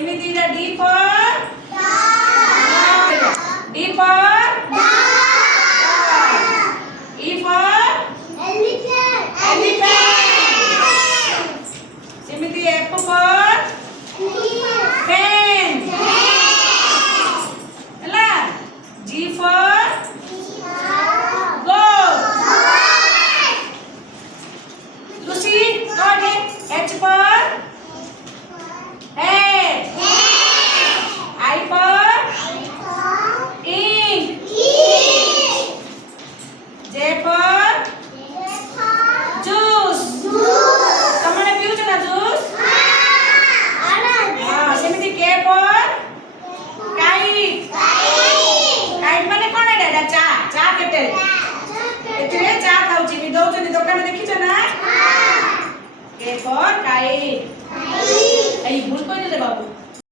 ସେମିତି ଏଟା D for D for E for elephant ସେମିତି F for fan ହେଲା G for goat Lucy got it H for head I for ink J for juice ତମେ ପିଉଛ ନା juice ସେମିତି K for kite kite ମାନେ କଣ ଏଟା ଚା କେଟେଲ ଏଥିରେ ଚା ଖାଉଛି ବି ଦଉଛନ୍ତି ଦୋକାନ ଦେଖିଛ ନା K for kite ଏଇ ଭୁଲ କହିଲେ ବାବୁ